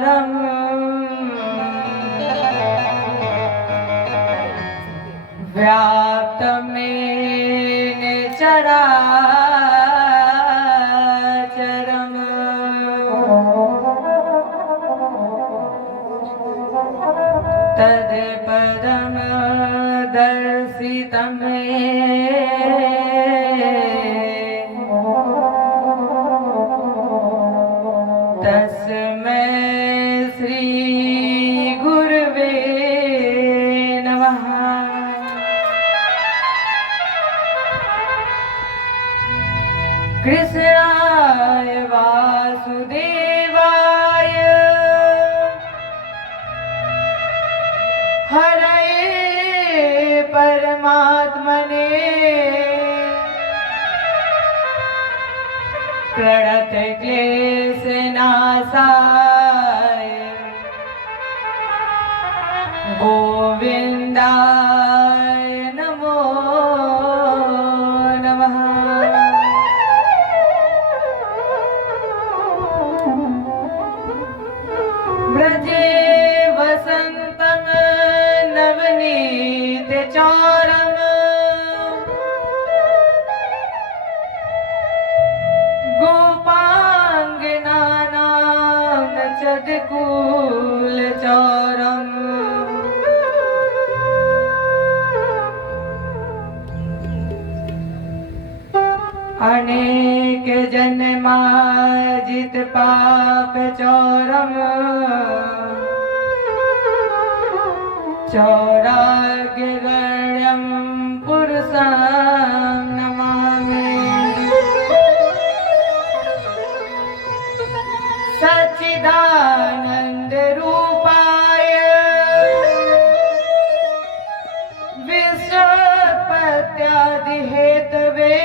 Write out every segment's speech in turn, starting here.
चरम व्याप्तमेन चराचरम् तत्पदं दर्शितं मे तस्मै श्री गुरवे नमः। कृष्णाय वासुदेवाय हरये परमात्मने प्रणतक्लेशनाशाय गोविन्दाय नमो नमः। ब्रजे वसन्तं नवनीतचौरम् गोपाङ्गनानां चदकुलचौरम् अनेक जन्मार्जित पाप चौरम चौराग्यगण्यं पुरुषं नमामि। सच्चिदानंद रूपाय विश्वोत्पत्त्यादि हेतवे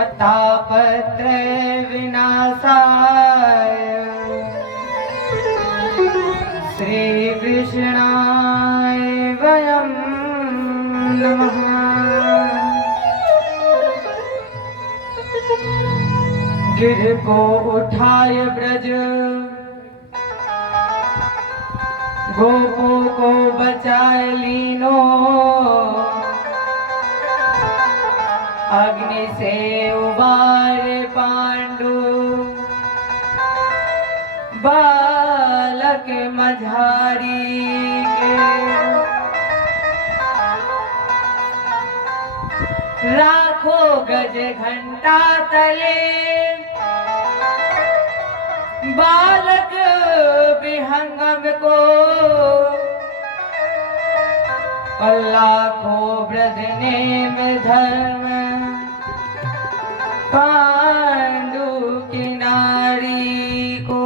अतापत्रय विनाशाय श्री कृष्णाय वयं नमः। गिर को उठाय ब्रज गोपो को बचाए लीनो अग्नि से उबारे पांडु बालक मझारी के राखो गज घंटा तले बालक विहंगम को लाखों वृद्ध नेम धर्म पांडु की नारी को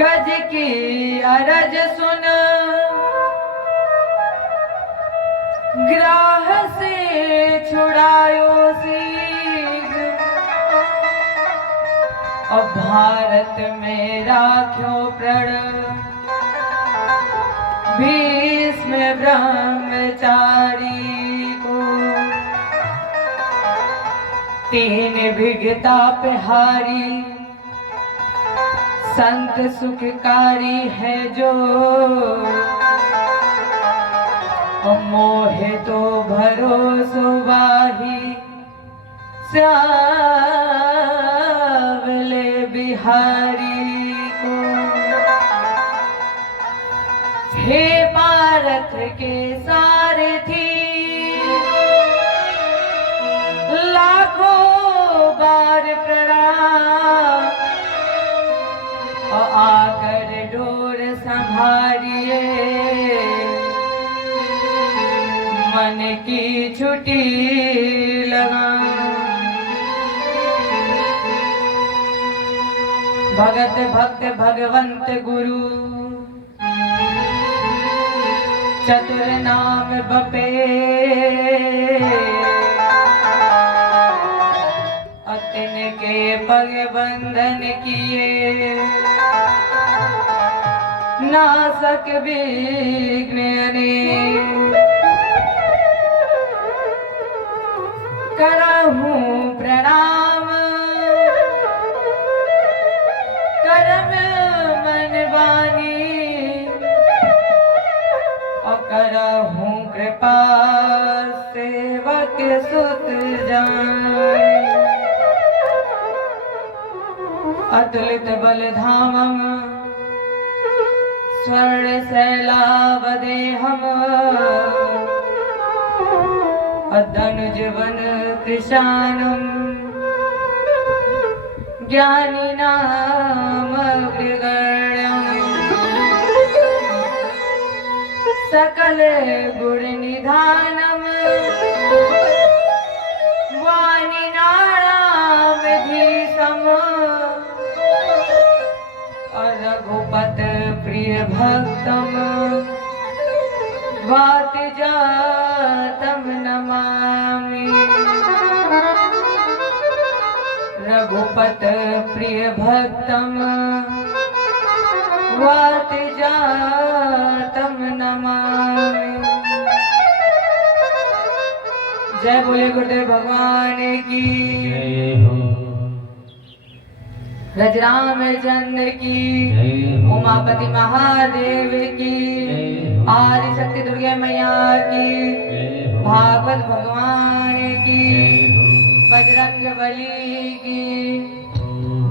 गज की अरज सुन ग्राह से छुड़ायो शीघ्र और भारत में राख्यो प्रण भीष्म ब्रह्मचारी को। तीन विघता पिहारी संत सुखकारी है जो मोहे तो भरोसो वाही श्यावले बिहारी को। हे पारथ के सारथी लाखों बार प्रणाम और आकर डोर संभारिए मन की छुट्टी लगा। भगत भक्त भगवंत गुरु चतुर नाम बपे अतिन के पग बंधन किए नासक विघ्न करहूं प्रणाम अतुलित बलधामं स्वर्णशैलावदेहम् अदनुजवन कृशानम् ज्ञानिनामग्रगण्यम् सकल गुण निधानम् वाणिनारामधीशम् रघुपत प्रिय भक्तम् वातजातं नमामि। रघुपत प्रिय भक्तम् वातजातं नमामि। जय बोले गुरुदेव भगवान की, रजरामचंद्र की, उमापति महादेव की, आदि शक्ति दुर्गा मैया की, भागवत भगवान की, बजरंग बली की।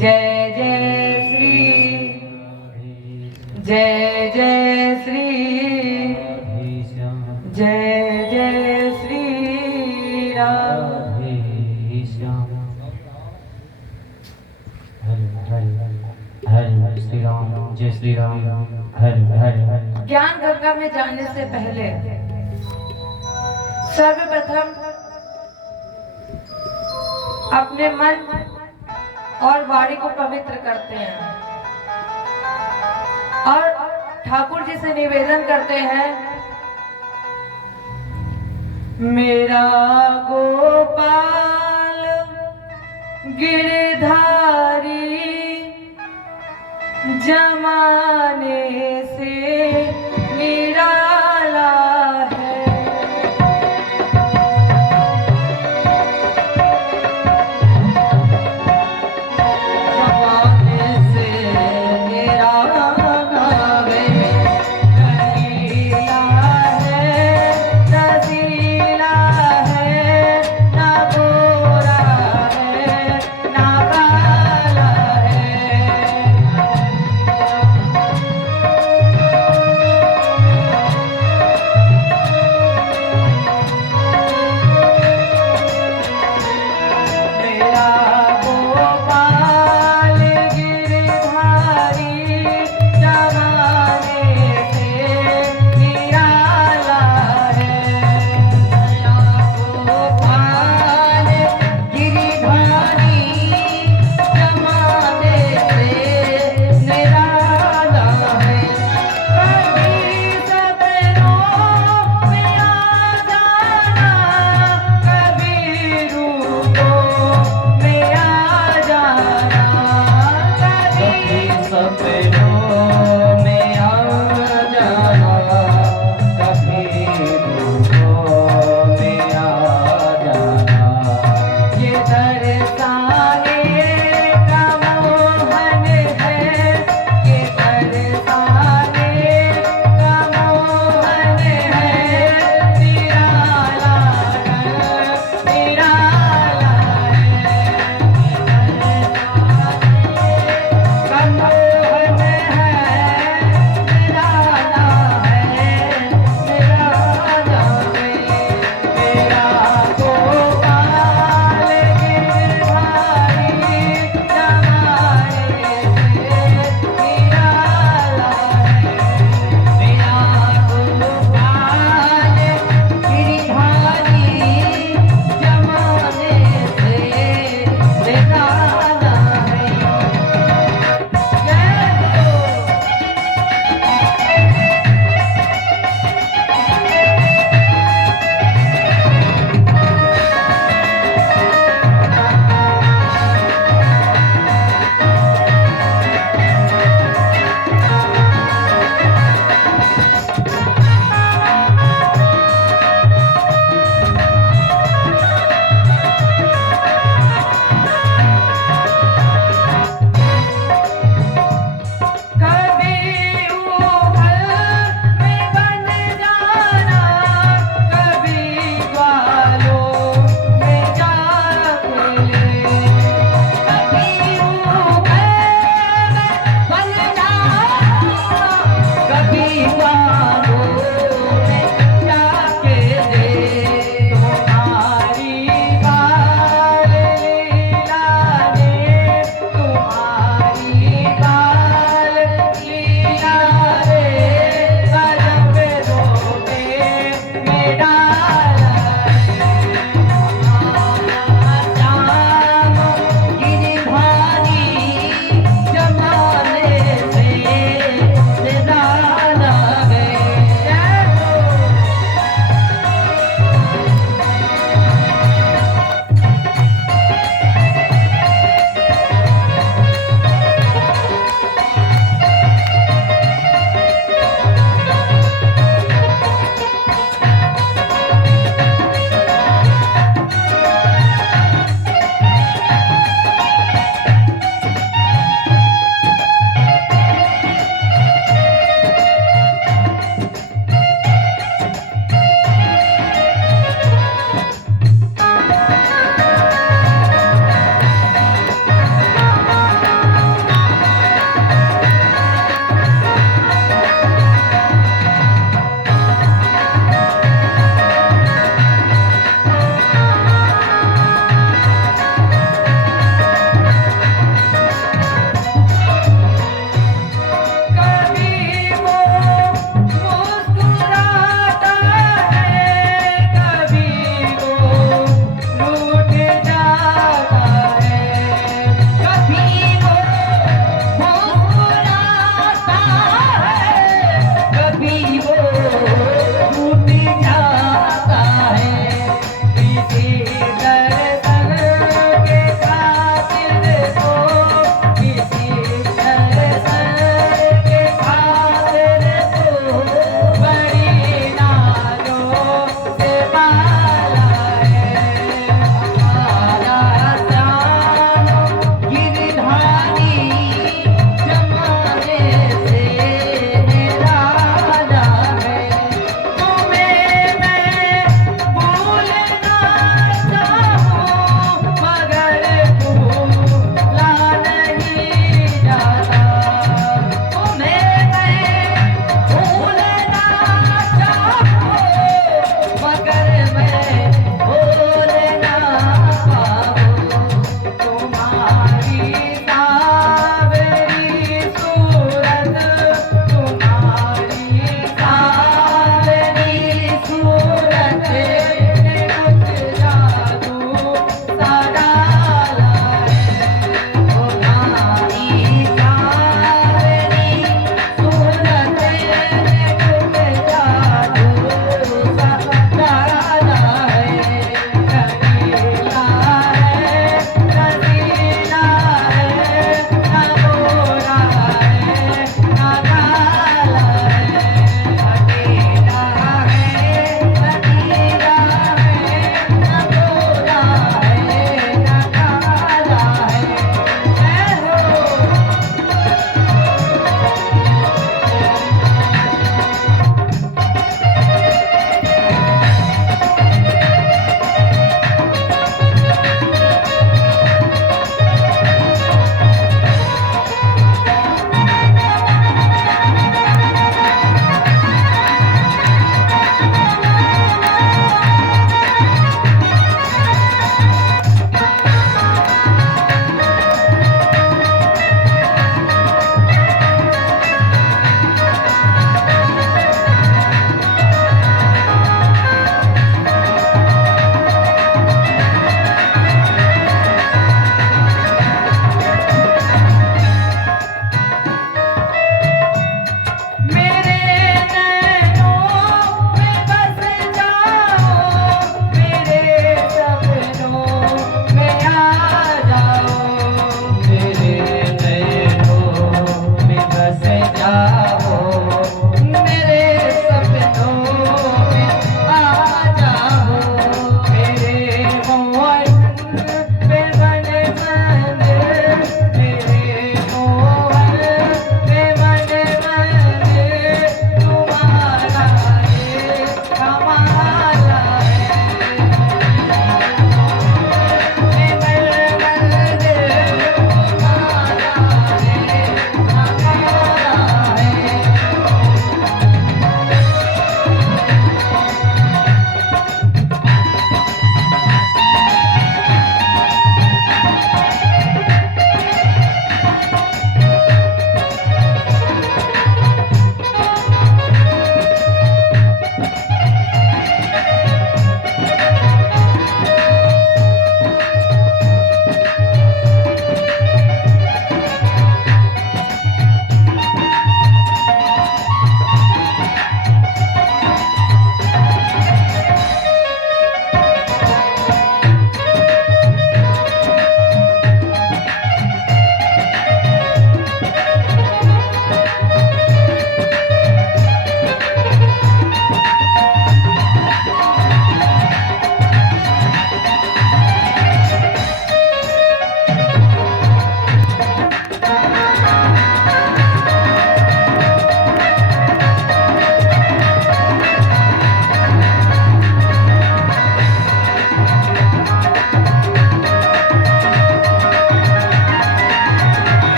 जय जय श्री, जय जय श्री, जय जय श्री राम। हरे श्री राम, जय श्री राम, हरे हरे। ज्ञान गंगा में जाने से पहले सर्वप्रथम अपने मन और वाणी को पवित्र करते हैं और ठाकुर जी से निवेदन करते हैं, मेरा गोपाल गिरधारी जमाने से निराला है। जमाने से निराला है, रसीला है, रसीला है, ना गोरा है, ना काला है।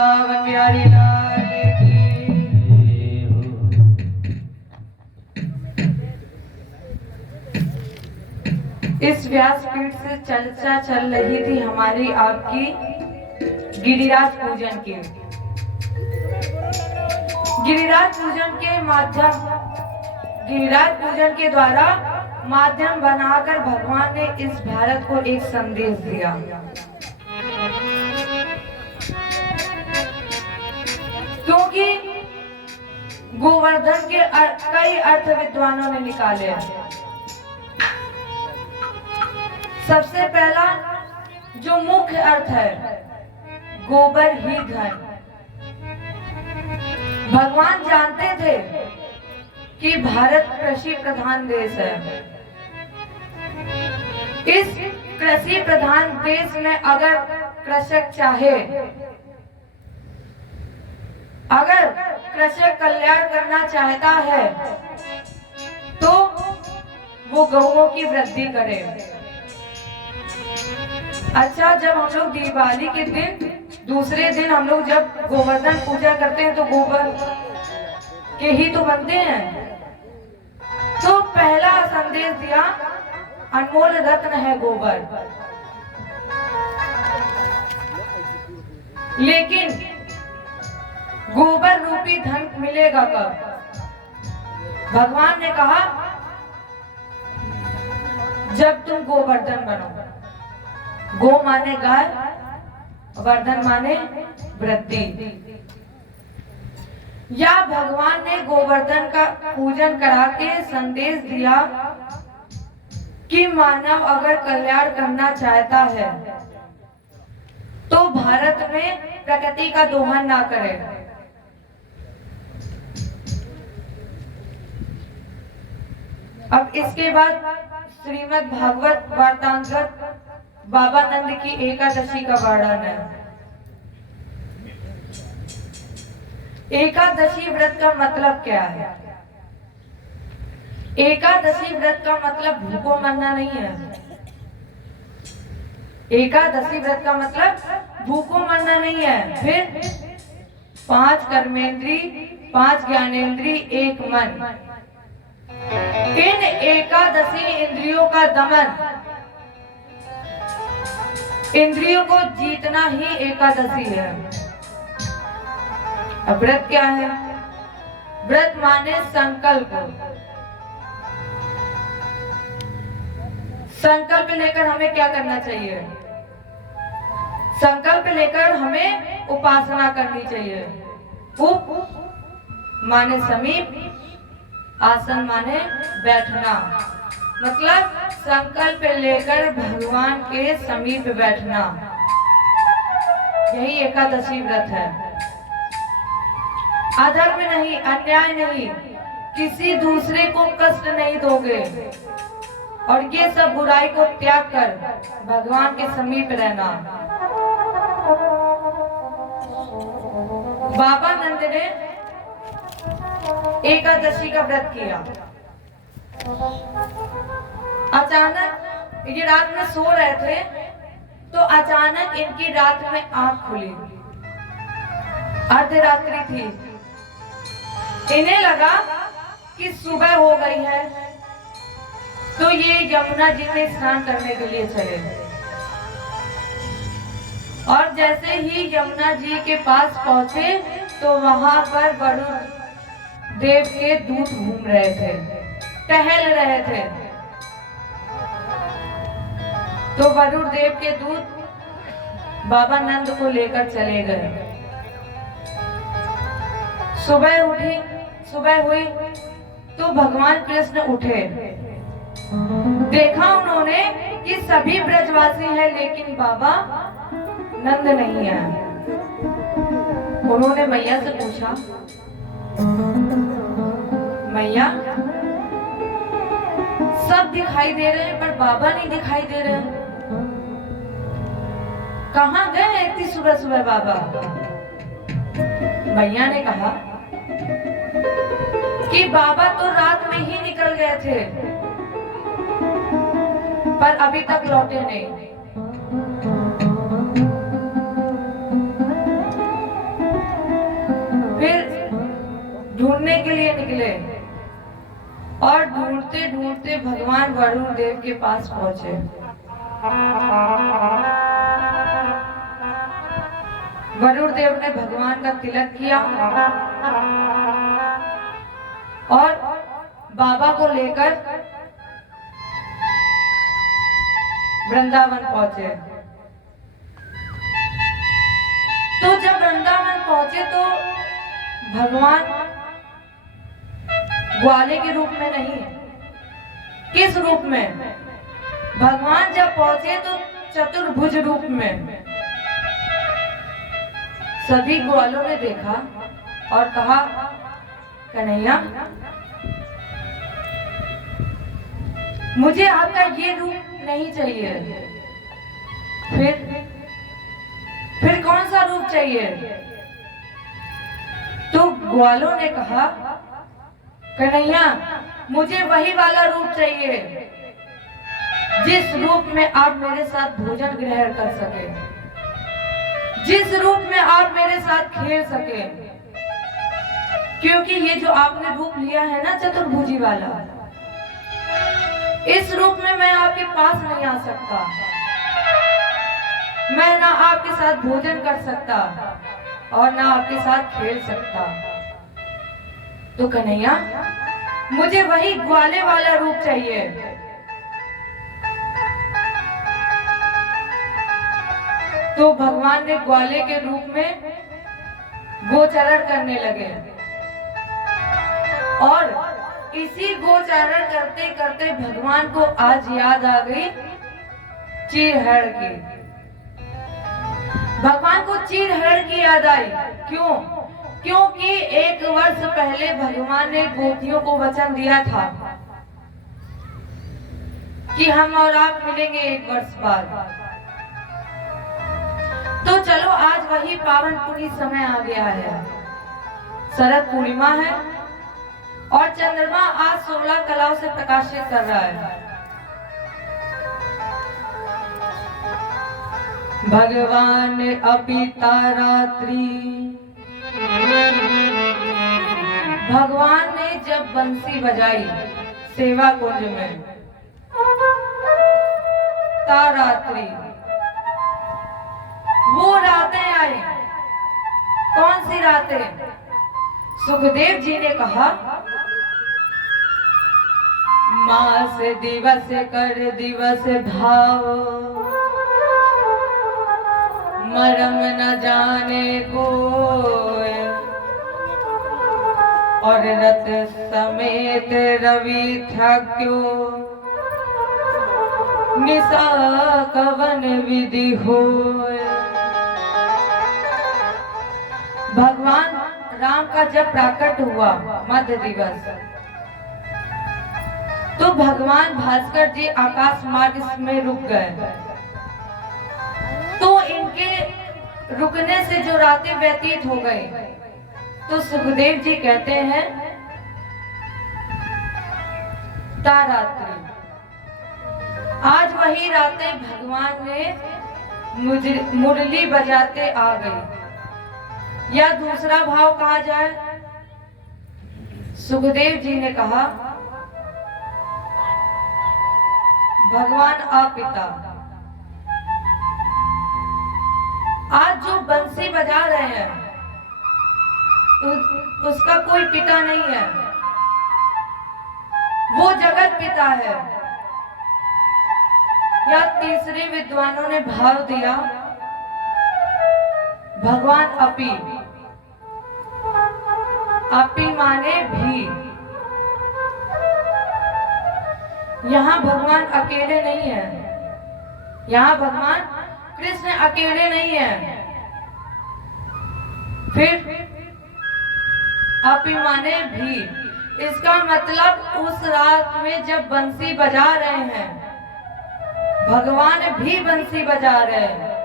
वृंदावन बिहारी लाल की। इस व्यासपीठ से चर्चा चल रही थी हमारी आपकी गिरिराज पूजन की। गिरिराज पूजन के द्वारा माध्यम बनाकर भगवान ने इस भारत को एक संदेश दिया। क्योंकि गोवर्धन के कई अर्थ विद्वानों ने निकाले। सबसे पहला जो मुख्य अर्थ है, गोबर ही धन। भगवान जानते थे कि भारत कृषि प्रधान देश है। इस कृषि प्रधान देश में अगर कृषक चाहे, अगर कृषक कल्याण करना चाहता है तो वो गौओं की वृद्धि करे। अच्छा, जब हम लोग दिवाली के दिन दूसरे दिन हम लोग जब गोवर्धन पूजा करते हैं तो गोबर के ही तो बनते हैं। तो पहला संदेश दिया, अनमोल रत्न है गोबर। लेकिन गोबर रूपी धन मिलेगा कब? भगवान ने कहा जब तुम गोवर्धन बनो। गो माने गाय, वर्धन माने वृद्धि। या भगवान ने गोवर्धन का पूजन करा के संदेश दिया कि मानव अगर कल्याण करना चाहता है तो भारत में प्रकृति का दोहन ना करे। अब इसके बाद श्रीमद् भागवत वार्तांतर्गत बाबा नंद की एकादशी का वर्णन है। एकादशी व्रत का मतलब क्या है? एकादशी व्रत का मतलब भूखों मरना नहीं है। एकादशी व्रत का मतलब भूखों मरना नहीं है। फिर 5 कर्मेंद्री, 5 ज्ञानेंद्री, 1 मन। इन एकादशी इंद्रियों का दमन, इंद्रियों को जीतना ही एकादशी है। अब व्रत क्या है? व्रत माने संकल्प। संकल्प लेकर हमें क्या करना चाहिए? संकल्प लेकर हमें उपासना करनी चाहिए। उप माने समीप, आसन माने बैठना। मतलब संकल्प लेकर भगवान के समीप बैठना, यही एकादशी व्रत है। अधर्म नहीं, अन्याय नहीं, किसी दूसरे को कष्ट नहीं दोगे और ये सब बुराई को त्याग कर भगवान के समीप रहना। बाबा नंद ने एकादशी का व्रत किया। अचानक ये रात में सो रहे थे तो अचानक इनकी रात में आंख खुली। अर्धरात्रि थी। इन्हें लगा कि सुबह हो गई है तो ये यमुना जी में स्नान करने के लिए चले। और जैसे ही यमुना जी के पास पहुंचे तो वहां पर वरुण देव के दूत घूम रहे थे, टहल रहे थे। तो वरुण देव के दूत बाबा नंद को लेकर चले गए। सुबह हुई तो भगवान कृष्ण उठे। देखा उन्होंने कि सभी ब्रजवासी हैं लेकिन बाबा नंद नहीं है। उन्होंने मैया से पूछा, मैया सब दिखाई दे रहे हैं पर बाबा नहीं दिखाई दे रहे हैं, कहाँ गए इतनी सुबह सुबह बाबा? मैया ने कहा कि बाबा तो रात में ही निकल गए थे पर अभी तक लौटे नहीं। ढूंढने के लिए निकले और ढूंढते ढूंढते भगवान वरुण देव के पास पहुंचे। वरुण देव ने भगवान का तिलक किया और बाबा को लेकर वृंदावन पहुंचे। तो जब वृंदावन पहुंचे तो भगवान ग्वाले के रूप में नहीं, किस रूप में? भगवान जब पहुंचे तो चतुर्भुज रूप में। सभी ग्वालों ने देखा और कहा, कन्हैया मुझे आपका ये रूप नहीं चाहिए, फिर कौन सा रूप चाहिए? तो ग्वालों ने कहा, कन्हैया मुझे वही वाला रूप चाहिए जिस रूप में आप मेरे साथ भोजन ग्रहण कर सके, जिस रूप में आप मेरे साथ खेल सके। क्योंकि ये जो आपने रूप लिया है ना चतुर्भुजी वाला, इस रूप में मैं आपके पास नहीं आ सकता, मैं ना आपके साथ भोजन कर सकता और ना आपके साथ खेल सकता। तो कन्हैया मुझे वही ग्वाले वाला रूप चाहिए। तो भगवान ने ग्वाले के रूप में गोचरण करने लगे और इसी गोचरण करते करते भगवान को आज याद आ गई चीरहरण की। भगवान को चीरहरण की याद आई। क्यों? क्योंकि 1 वर्ष पहले भगवान ने गोपियों को वचन दिया था कि हम और आप मिलेंगे 1 वर्ष बाद। तो चलो आज वही पावन पुण्य समय आ गया है। शरद पूर्णिमा है और चंद्रमा आज 16 कलाओं से प्रकाशित कर रहा है। भगवान अपिता रात्रि, भगवान ने जब बंसी बजाई सेवा कुंज में, तारात्रि वो रातें आई। कौन सी रातें? सुखदेव जी ने कहा, मास दिवस कर दिवस भाव, मरम न जाने कोय, और रत समेत रवि थक्यो, निशा कवन विधि होय। भगवान राम का जब प्राकट हुआ मध्य दिवस, तो भगवान भास्कर जी आकाश मार्ग में रुक गए। तो इनके रुकने से जो रातें व्यतीत हो गई, तो सुखदेव जी कहते हैं तारात्रि। आज वही रातें भगवान ने मुरली बजाते आ गई, या दूसरा भाव कहा जाए, सुखदेव जी ने कहा, भगवान अपिता। आज जो बंसी बजा रहे हैं उसका कोई पिता नहीं है, वो जगत पिता है। या तीसरे विद्वानों ने भाव दिया, भगवान अपी। अपी माने भी। यहाँ भगवान अकेले नहीं है, यहाँ भगवान कृष्ण अकेले नहीं है। फिर अपी माने भी, इसका मतलब उस रात में जब बंसी बजा रहे हैं, भगवान भी बंसी बजा रहे हैं।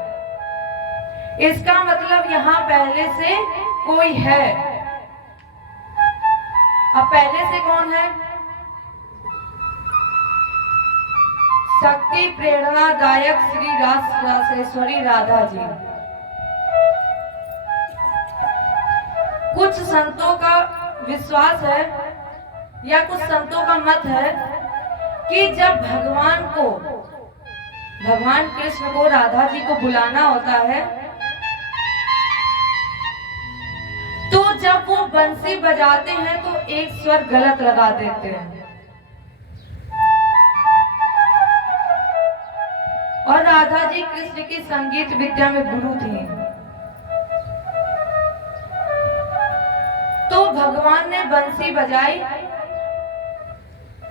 इसका मतलब यहाँ पहले से कोई है। अब पहले से कौन है? शक्ति प्रेरणादायक श्री रासेश्वरी राधा जी। कुछ संतों का विश्वास है या कुछ संतों का मत है कि जब भगवान कृष्ण को राधा जी को बुलाना होता है तो जब वो बंसी बजाते हैं तो एक स्वर गलत लगा देते हैं और राधा जी कृष्ण की संगीत विद्या में गुरु थी। तो भगवान ने बंसी बजाई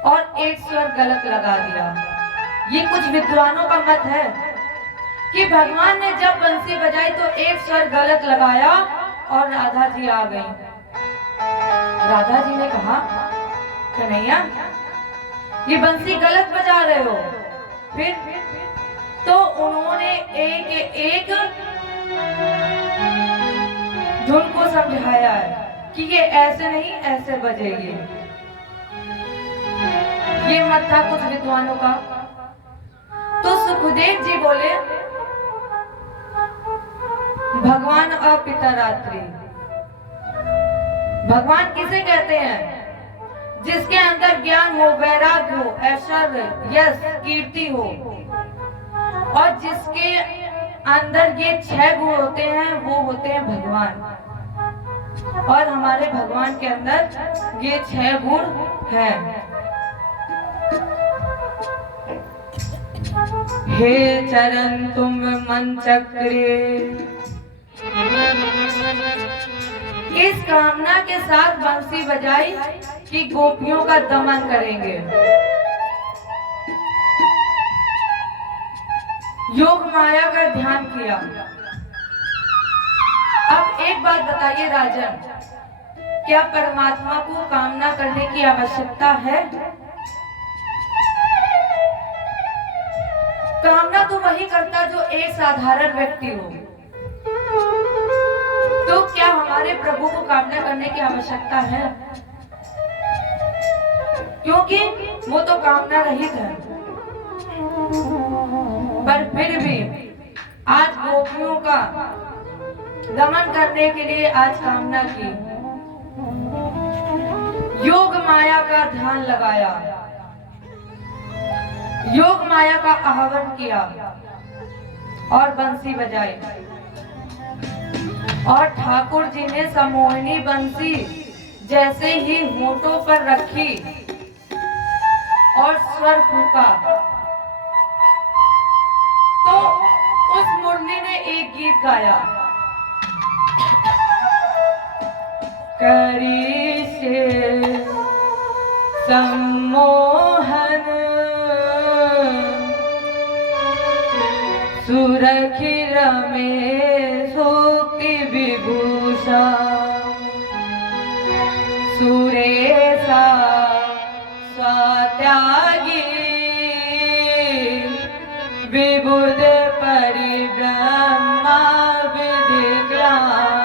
और एक स्वर गलत लगा दिया। ये कुछ विद्वानों का मत है कि भगवान ने जब बंसी बजाई तो एक स्वर गलत लगाया और राधा जी आ गई। राधा जी ने कहा कन्हैया ये बंसी गलत बजा रहे हो। फिर तो उन्होंने एक धुन को समझाया है कि ये ऐसे नहीं ऐसे बजेगी। ये मत था कुछ विद्वानों का। तो सुखदेव जी बोले भगवान अपितरात्रि। भगवान किसे कहते हैं? जिसके अंदर ज्ञान हो, वैराग्य हो, ऐश्वर्य, यश, कीर्ति हो और जिसके अंदर ये 6 गुण होते हैं वो होते हैं भगवान। और हमारे भगवान के अंदर ये 6 गुण हैं। हे चरण तुम मन चक्रे। इस कामना के साथ बंसी बजाई कि गोपियों का दमन करेंगे। योग माया का ध्यान किया। अब एक बात बताइए राजन, क्या परमात्मा को कामना करने की आवश्यकता है? कामना तो वही करता जो एक साधारण व्यक्ति हो। तो क्या हमारे प्रभु को कामना करने की आवश्यकता है? क्योंकि वो तो कामना रहित है। पर फिर भी आज गोपियों का दमन करने के लिए आज कामना की। योग माया का ध्यान लगाया, योग माया का आह्वान किया और बंसी बजाई। और ठाकुर जी ने सम्मोहिनी बंसी जैसे ही होठों पर रखी और स्वर फूका तो उस मुरली ने एक गीत गाया। करी से सम्मोहन सुरखी रमे सूक्ति विभूषा सुरेशा स्वात्यागी विबुध परिब्रह्मा विधिग्राम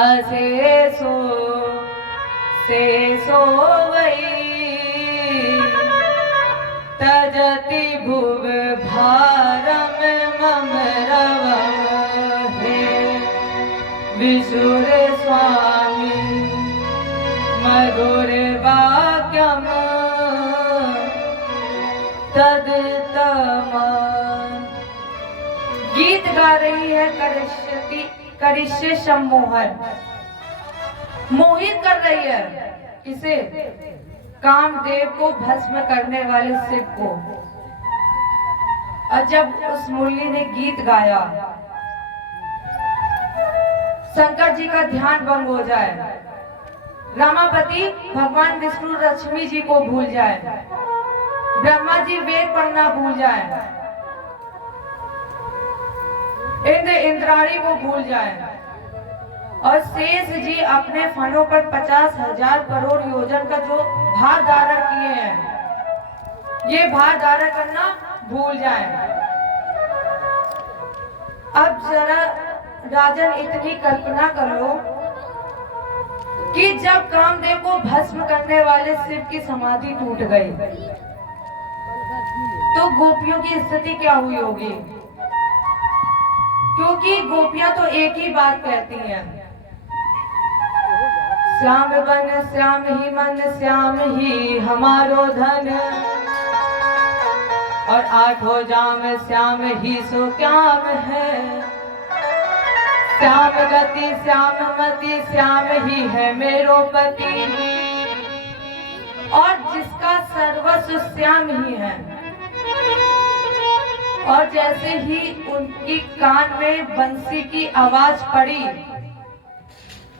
अशेषो शेषो वै तजति भुव भारम मम रवहे विशुर स्वामी मधुर वाक्यम तदितम। गीत गा रही है करिष्य सम्मोहन, मोहित कर रही है किसे? कामदेव को भस्म करने वाले शिव को। और जब उस मुरली ने गीत गाया शंकर जी का ध्यान भंग हो जाए, रमापति भगवान विष्णु लक्ष्मी जी को भूल जाए, ब्रह्मा जी वेद पढ़ना भूल जाए, इंद्र इंद्राणी को भूल जाए और शेष जी अपने फनों पर 50,000 करोड़ योजन का जो भार धारण किए हैं ये भार धारण करना भूल जाए। अब जरा राजन इतनी कल्पना कर लो कि जब कामदेव को भस्म करने वाले शिव की समाधि टूट गई तो गोपियों की स्थिति क्या हुई होगी? क्योंकि गोपियां तो एक ही बात कहती हैं श्याम बन श्याम ही मन श्याम ही हमारो धन, और आठों जाम श्याम ही सो क्याम है। श्याम गति श्याम मति श्याम ही है मेरो पति, और जिसका सर्वस्व श्याम ही है। और जैसे ही उनकी कान में बंसी की आवाज पड़ी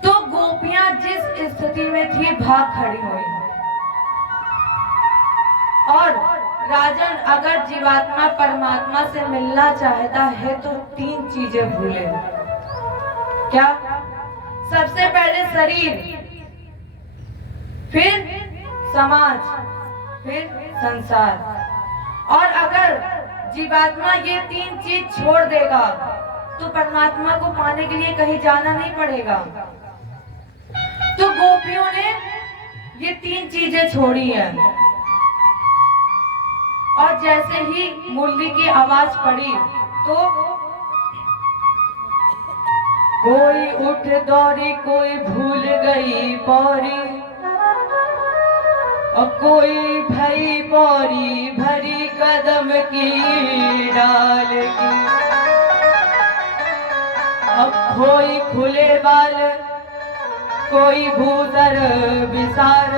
तो गोपियां जिस स्थिति में थी भाग खड़ी हुई। और राजन अगर जीवात्मा परमात्मा से मिलना चाहता है तो 3 चीजें भूले। क्या? सबसे पहले शरीर, फिर समाज, फिर संसार। और अगर जीवात्मा ये 3 चीज छोड़ देगा तो परमात्मा को पाने के लिए कहीं जाना नहीं पड़ेगा। तो गोपियों ने ये 3 चीजें छोड़ी हैं। और जैसे ही मुरली की आवाज पड़ी तो कोई उठ दौड़ी, कोई भूल गई पौरी, और कोई भई पौरी भरी कदम की डाल की। अब कोई खुले बाल, कोई भूतर विसार,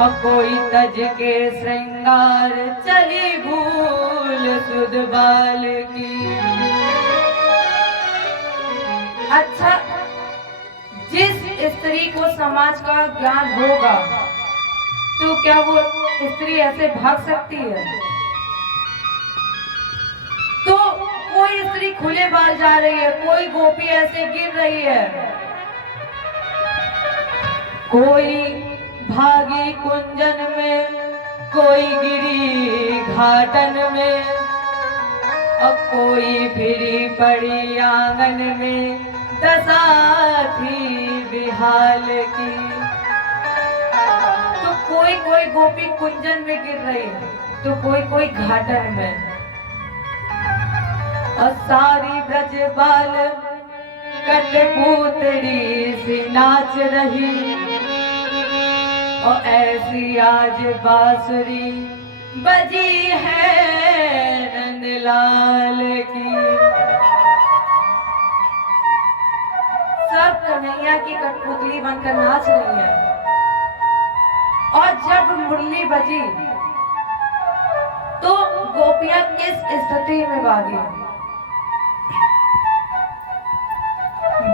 और कोई तज के श्रृंगार, चली भूल सुध बाल की। अच्छा, जिस स्त्री को समाज का ज्ञान होगा तो क्या वो स्त्री ऐसे भाग सकती है? तो कोई स्त्री खुले बाल जा रही है, कोई गोपी ऐसे गिर रही है, कोई भागी कुंजन में, कोई गिरी घाटन में, और कोई फिरी पड़ी आंगन में, दशा थी बिहाल की। तो कोई गोपी कुंजन में गिर रही है, तो कोई घाटन में। और सारी ब्रज बाल कठपुतली सी नाच रही, और ऐसी आज बांसुरी बजी है नंदलाल की। सब कन्हैया की कठपुतली बनकर नाच रही है। और जब मुरली बजी तो गोपियां किस स्थिति में भागी?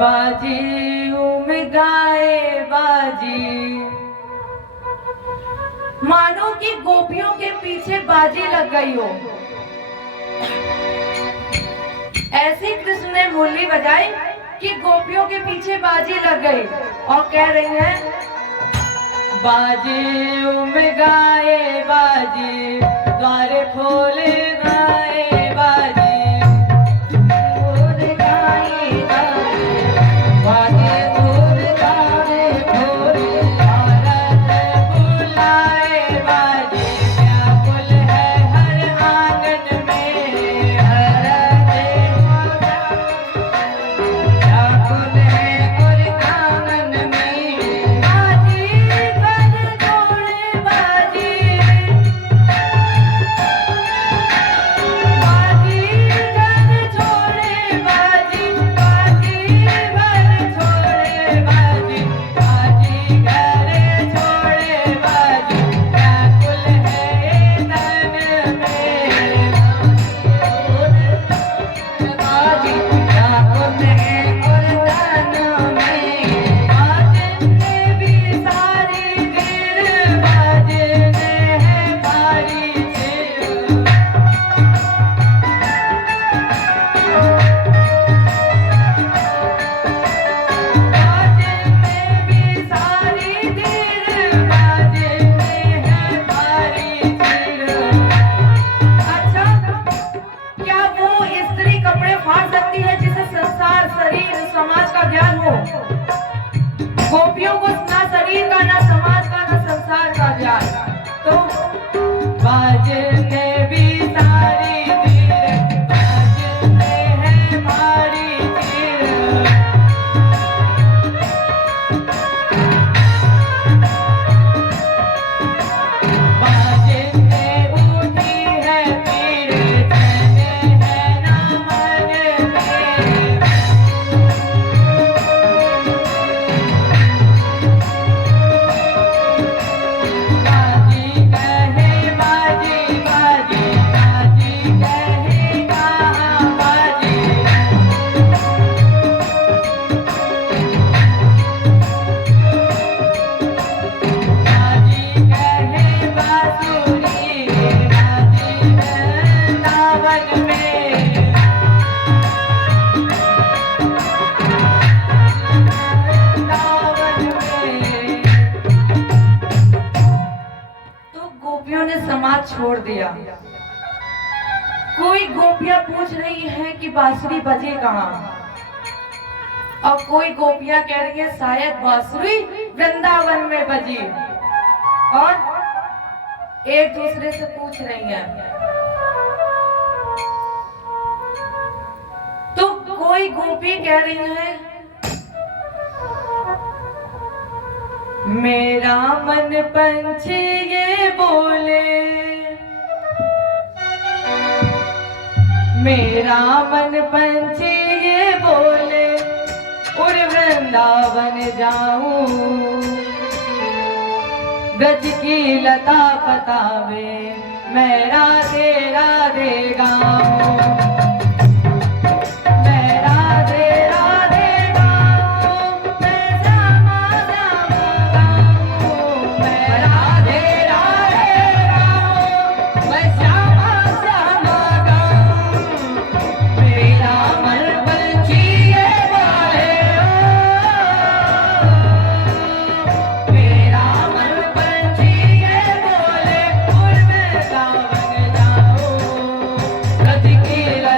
बाजी गाए बाजी, मानो कि गोपियों के पीछे बाजी लग गई हो। ऐसी कृष्ण ने मुरली बजाई कि गोपियों के पीछे बाजी लग गई और कह रही है, बाजी गाए बाजी, द्वारे खोले गाए बाजी, छोड़ दिया। कोई गोपियां पूछ रही हैं कि बांसुरी बजे कहाँ, और कोई गोपियां कह रही है शायद बांसुरी वृंदावन में बजी, और एक दूसरे से पूछ रही हैं। तो कोई गोपी कह रही है मेरा मन पंछी ये बोले, मेरा मन पंछी ये बोले, उड़ वृंदावन जाऊं, ब्रज की लता पतावे, मैं राधे राधे गाऊं। Radhikila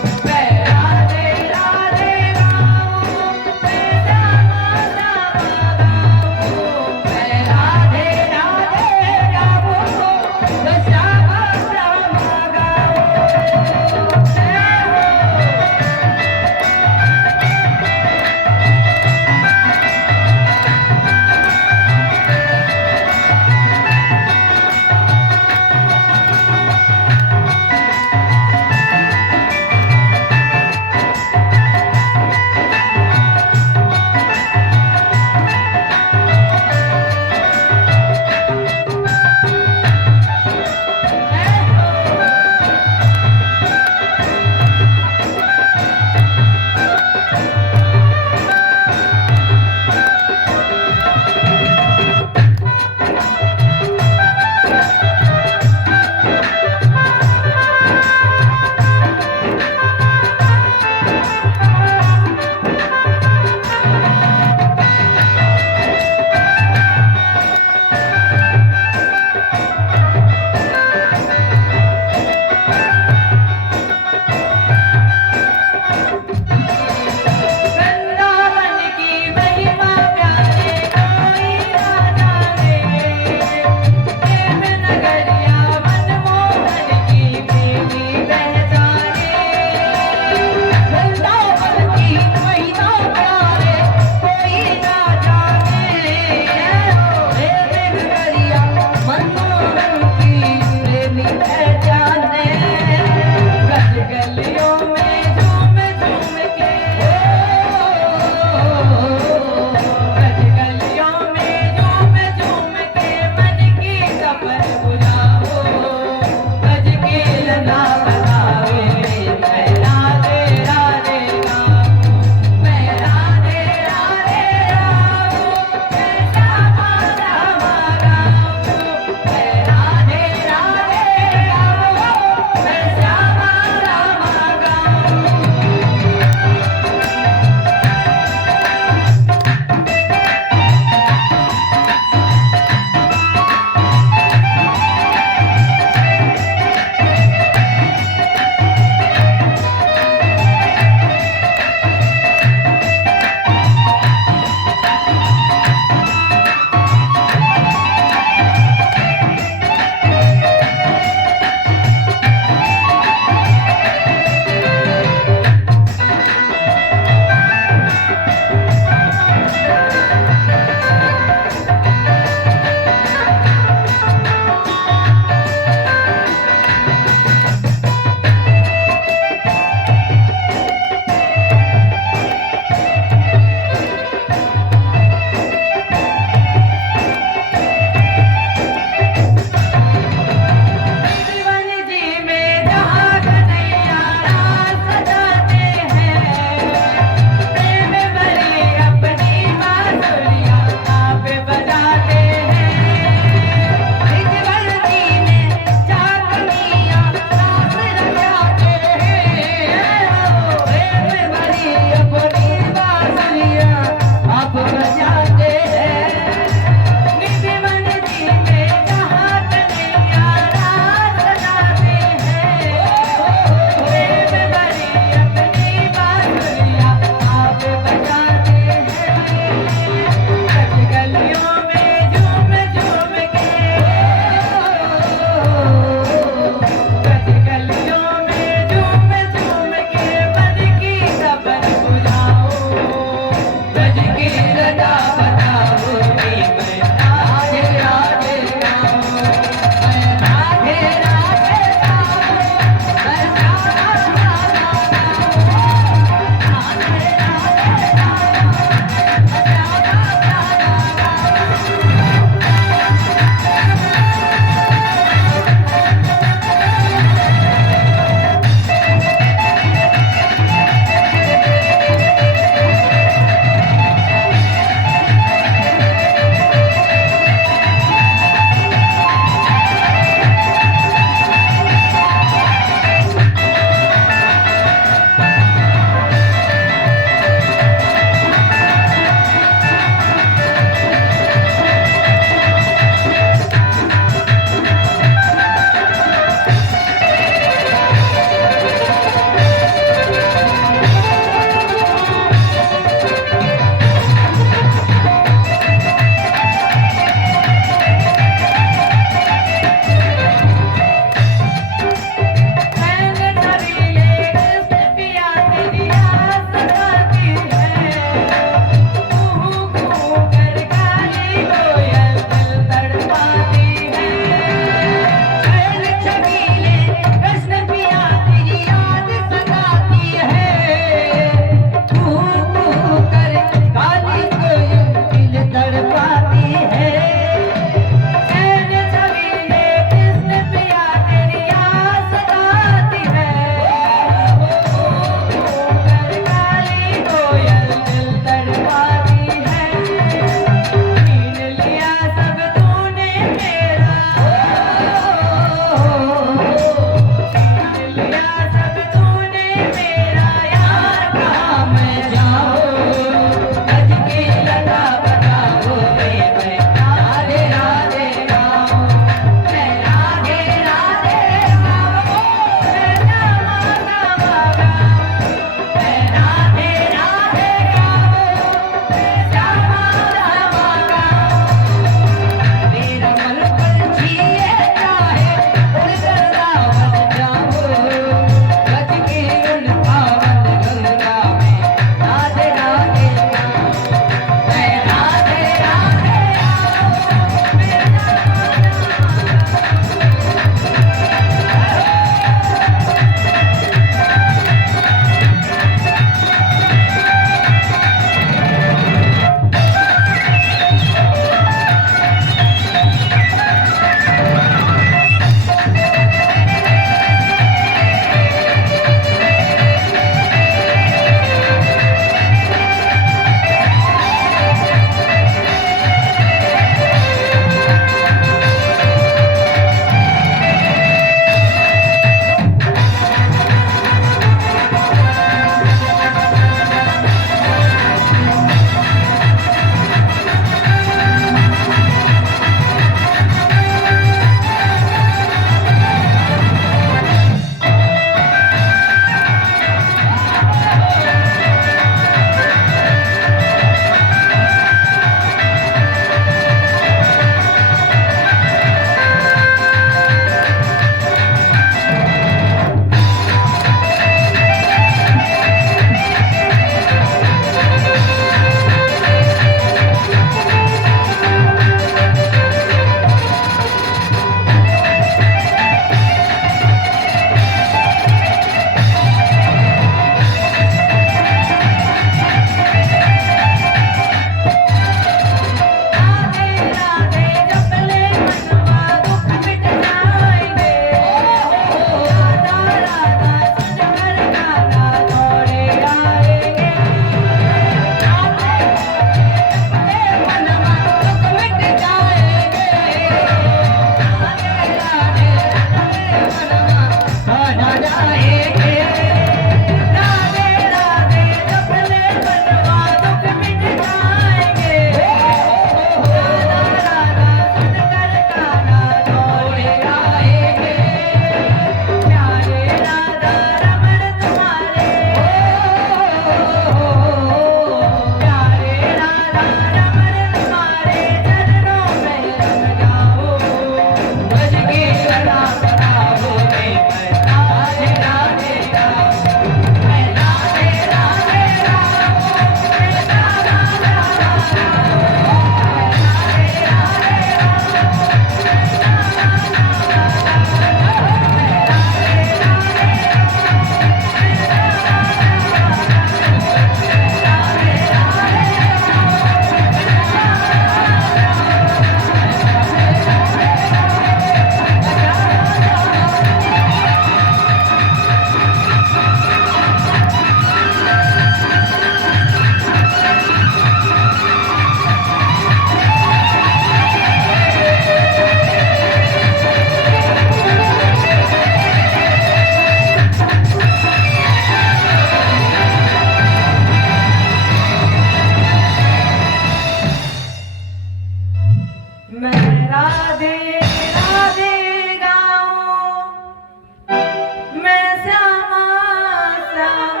श्याम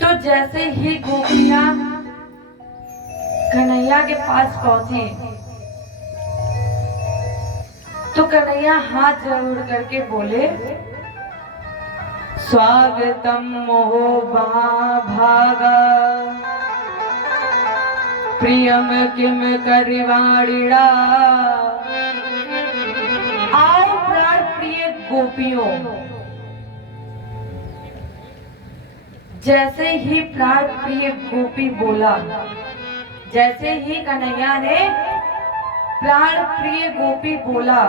तो जैसे ही गोपियां कन्हैया के पास पहुंची तो कन्हैया हाथ जोड़ करके बोले, स्वागतम मोहो भागा प्रियम किम करिवाणिड़ा। आओ प्राण प्रिय गोपियों। जैसे ही प्राण प्रिय गोपी बोला, जैसे ही कन्हैया ने प्राण प्रिय गोपी बोला,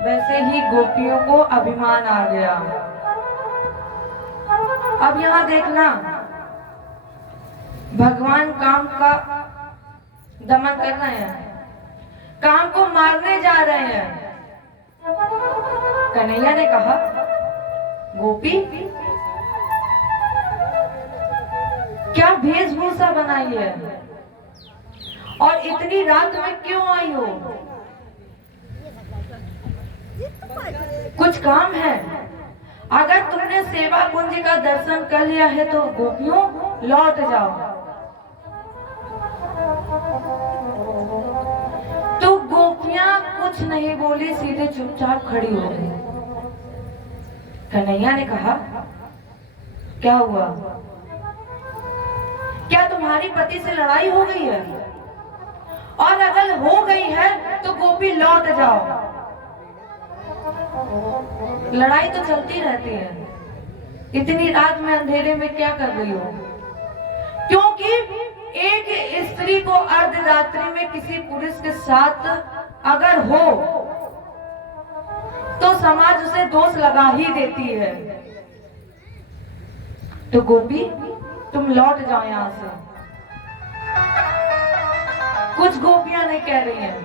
वैसे ही गोपियों को अभिमान आ गया। अब यहाँ देखना, भगवान काम का दमन कर रहे हैं, काम को मारने जा रहे हैं। कन्हैया ने कहा, गोपी क्या वेशभूषा बनाई है और इतनी रात में क्यों आई हो? कुछ काम है? अगर तुमने सेवा कुंज का दर्शन कर लिया है तो गोपियों लौट जाओ। तो गोपियां कुछ नहीं बोली, सीधे चुपचाप खड़ी हो गई। कन्हैया ने कहा, क्या हुआ? क्या तुम्हारी पति से लड़ाई हो गई है? और अगर हो गई है तो गोपी लौट जाओ। लड़ाई तो चलती रहती है, इतनी रात में अंधेरे में क्या कर रही हो? क्योंकि एक स्त्री को अर्धरात्रि में किसी पुरुष के साथ अगर हो तो समाज उसे दोष लगा ही देती है। तो गोपी तुम लौट जाओ यहाँ से। कुछ गोपियां नहीं कह रही हैं,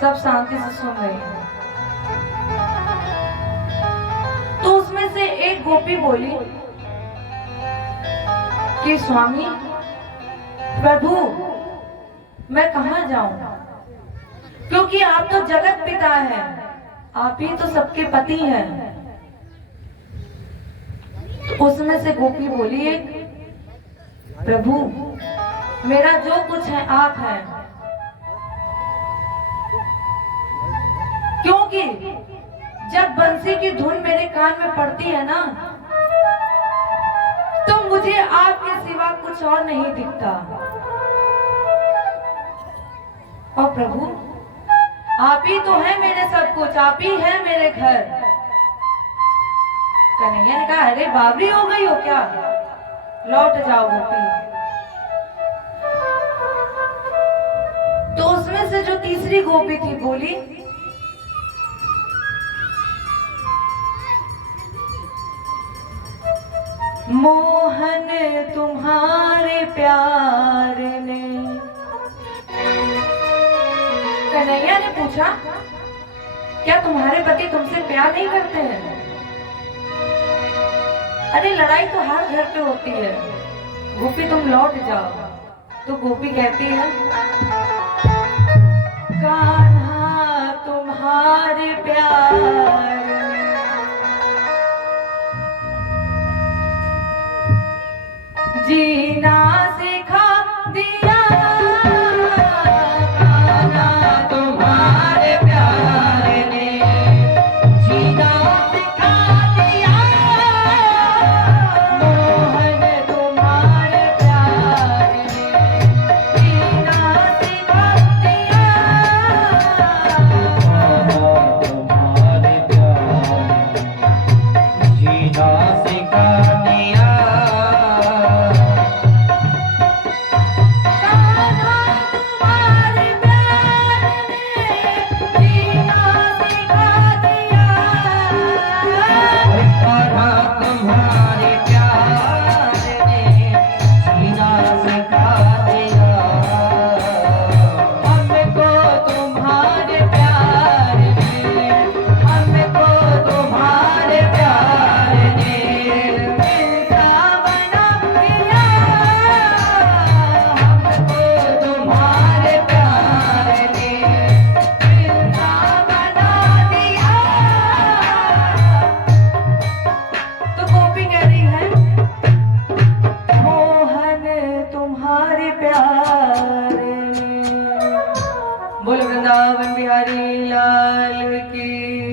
सब शांति से सुन रही हैं। तो उसमें से एक गोपी बोली कि स्वामी प्रभु मैं कहाँ जाऊं, क्योंकि आप तो जगत पिता हैं, आप ही तो सबके पति हैं। तो उसमें से गोपी बोली एक, प्रभु मेरा जो कुछ है आप हैं, क्योंकि जब बंसी की धुन मेरे कान में पड़ती है ना, तो मुझे आपके सिवा कुछ और नहीं दिखता। और प्रभु आप ही तो है मेरे सब कुछ, आप ही है मेरे घर। कन्हैया ने कहा, अरे बावरी हो गई हो क्या? लौट जाओ गोपी। तो उसमें से जो तीसरी गोपी थी बोली, मोहन तुम्हारे प्यार ने। कन्हैया ने पूछा, क्या तुम्हारे पति तुमसे प्यार नहीं करते हैं? अरे लड़ाई तो हर घर पे होती है, गोपी तुम लौट जाओ। तो गोपी कहती है, कान्हा तुम्हारे प्यार जीना सिखा दिया। प्यारे ने। बोल वृंदावन बिहारी लाल की।